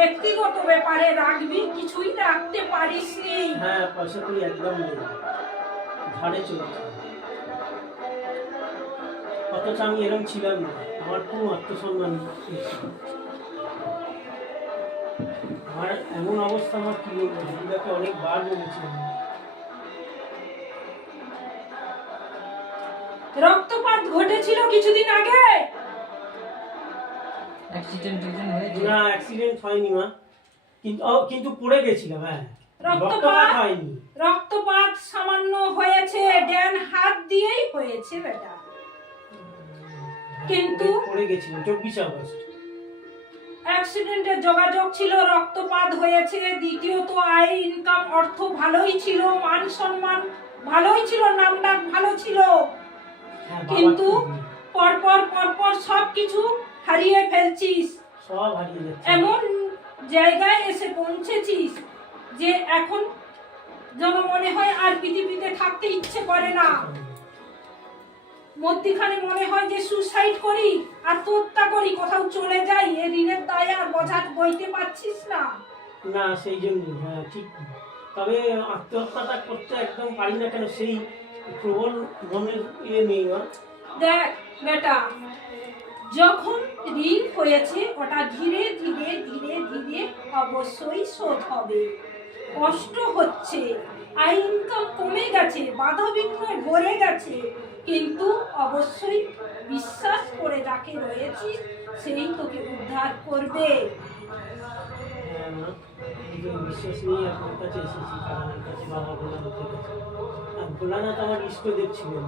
ব্যক্তিগত ব্যাপারে রাখবি, কিছুই রাখতে পারিস নি। হ্যাঁ, পয়সা তুই একদম নেই, ঝাড়ে চলছে। অথচ আমি এরকম ছিলাম না, আমার খুব আত্মসম্মান ছিল। আমার এমন অবস্থা, আমার কি বলবো, দিদিদাকে অনেকবার বলেছিলাম। রক্তপাত ঘটেছিল কিছুদিন আগে। অ্যাক্সিডেন্ট হয়েছে? না, অ্যাক্সিডেন্ট হয়নি মা, কিন্তু পড়ে গেছিলাম। হ্যাঁ, রক্তপাত হয়নি। রক্তপাত সামান্য হয়েছে, ডান হাত দিয়েই হয়েছে বেটা। কিন্তু পড়ে গেছিলাম 24 আগস্ট। অ্যাক্সিডেন্টের যোগাযোগ ছিল, রক্তপাত হয়েছে। দ্বিতীয়ত আয় ইনকাম অর্থ ভালোই ছিল, মান সম্মান ভালোই ছিল, নামডাক ভালো ছিল, কিন্তু পরপর সবকিছু হারিয়ে ফেলছিস। সব হারিয়ে যাচ্ছে। এমন জায়গায় এসে পৌঁছেছিস যে এখন যেন মনে হয় আর পৃথিবীতে থাকতে ইচ্ছে করে না। মধ্যখানে মনে হয় যে সুসাইড করি, আত্মহত্যা করি, কোথাও চলে যাই। এই ঋণের দায় আর বইতে পারছিস না। না, সেই জন্য। হ্যাঁ, ঠিক। তবে আত্মহত্যাটা করতে একদম পারি না কেন, সেই প্রবল মনের নেই মা। দেখ বেটা, যখন ঋণ হয়েছে ওটা ধীরে ধীরে ধীরে ধীরে অবশ্যই শোধ হবে। কষ্ট হচ্ছে, আয় ইনকাম কমে গেছে, বাধা বিঘ্ন ভরে গেছে, কিন্তু অবশ্যই বিশ্বাস করে যাকে রয়েছিস সেই তোকে উদ্ধার করবে। হ্যাঁ মা, বিশ্বাস নিয়ে আপনার কাছে এসেছি, কারণের কাছে, বাবা ভোলানাথের কাছে। আর ভোলানাথ আমার ইষ্টদেব ছিলেন।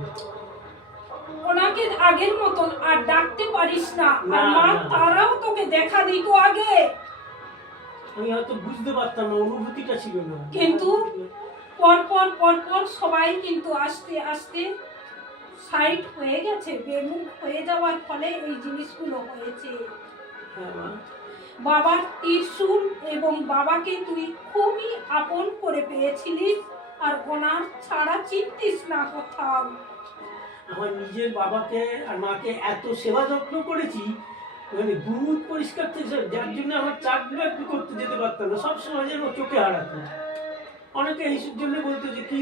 ওনাকে আগের মতন আর ডাকতে পারিস না। আর মা তারাও তোকে দেখা দিত আগে, আমি হয়তো বুঝতে পারতাম না, অনুভূতিটা ছিল না। কিন্তু পরপর সবাই কিন্তু আস্তে আস্তে সাইড হয়ে গেছে। বেমুখ হয়ে যাওয়ার ফলে এই জিনিসগুলো হয়েছে। হ্যাঁ মা। বাবার ত্রিশূল এবং বাবাকে তুই খুবই আপন করে পেয়েছিলিস, আর ওনার ছাড়া চিনতিস না কোথাও। আমার নিজের বাবাকে আর মাকে এত সেবা যত্ন করেছি, মানে দুধ পরিষ্কার থেকে, যার জন্য আমার চাকরি করতে যেতে পারতাম না, সবসময় যেন চোখে হারাতো। অনেকে এইসব জন্য বলতো যে কি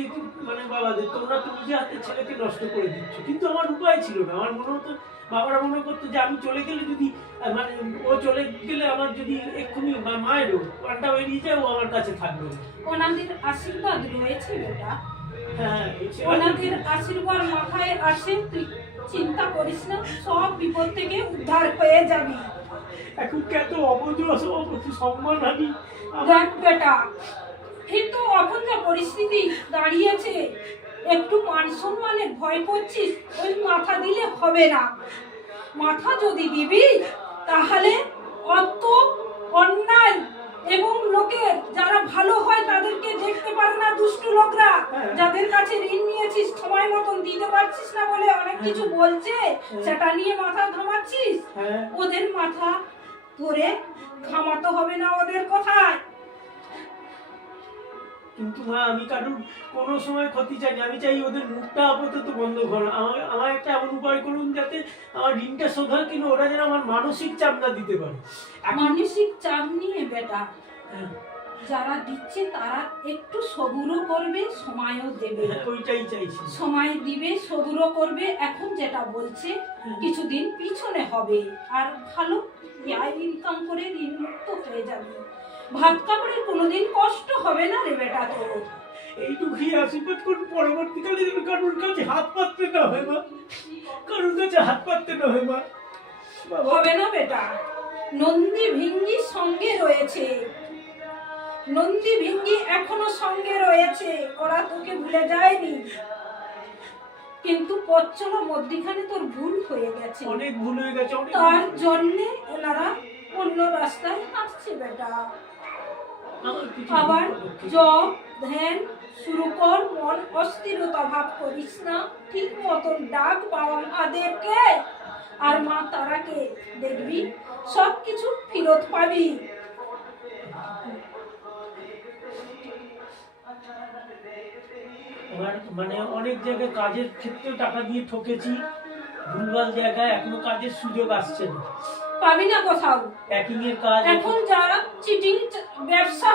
মানে বাবাদের, তোমরা তো নিজে হাতে ছেলেকে নষ্ট করে দিচ্ছ। কিন্তু আমার উপায় ছিল না। আমার মনে হতো, বাবারা মনে করতো যে আমি চলে গেলে যদি, মানে ও চলে গেলে আমার যদি এক্ষুনি মায়েরও পান্ডা বেরিয়ে যায়, ও আমার কাছে থাকবে। ওনাদের আশীর্বাদ রয়েছে বেটা, হ্যাঁ, ওনাদের আশীর্বাদ মাথায় আসে। তুই চিন্তা করিস না, সব বিপদ থেকে উদ্ধার হয়ে যাবি। এখন কত অবজস সম্মানহানি। দেখ বেটা, কিন্তু এখন যা পরিস্থিতি দাঁড়িয়েছে, একটু মান সম্মানের ভয় করছিস, ওই মাথা দিলে হবে না। মাথা যদি দিবি তাহলে অত অন্যায় এবং লোকের যারা ভালো হয় তাদেরকে দেখতে পারে না, দুষ্টু লোকরা যাদের কাছে ঋণ নিয়েছিস সময় মতন দিতে পারছিস না বলে অনেক কিছু বলছে, সেটা নিয়ে মাথা ঘামাচ্ছিস। ওদের মাথা ধরে ঘামাতে হবে না ওদের কথায়। কিন্তু মা, আমি কারোর কোনো সময় ক্ষতি চাই না। আমি চাই ওদের মুখটা আপাতত বন্ধ করো। আমার একটা এমন উপায় করুন যাতে আমার ঋণটা শোধ হয়, কিন্তু ওরা যেন আমার মানসিক চাপ না দিতে পারে। মানসিক চাপ নিয়ে বেটা, যারা দিচ্ছে তারা একটু সবুরও করবে, সময়ও দেবে। ওইটাই চাইছি। সময় দিবে, সবুরও করবে। এখন যেটা বলছে কিছুদিন পিছনে হবে, আর ভালো আয় ইনকাম করে ঋণ মুক্ত হয়ে যাবে। ভাত কাপড়ের কোনোদিন কষ্ট হবে না রে বেটা তোর। এইটুকুই আশীর্বাদ করুন, পরবর্তীকালে যেন কারোর কাছে হাত পাততে না হয় মা, কারোর কাছে হাত পাততে না হয় মা। হবে না বেটা, নন্দী ভিঙ্গি সঙ্গে রয়েছে, নন্দী ভিঙ্গি এখনো সঙ্গে রয়েছে, ওরা তোকে ভুলে যায়নি। কিন্তু পথ চলার মধ্যখানে তোর ভুল হয়ে গেছে, অনেক ভুল হয়ে গেছে। তার জন্যে ওনারা অন্য রাস্তায় হাঁটছে বেটা। আবার জব ধ্যান শুরু কর, মন অস্থিরতা ভাব করিস না, ঠিক মতন ডাক বাবা মাদেরকে আর মা তারাকে, দেখবি সবকিছু ফেরত পাবি। মানে অনেক জায়গায় কাজের ক্ষেত্রে টাকা দিয়ে ঠকেছি, ভুলভাল জায়গায়, এখনো কাজের সুযোগ আসছে না। পাবি না কোথাও। প্যাকিং এর কাজ এখন যা চিটিং ব্যবসা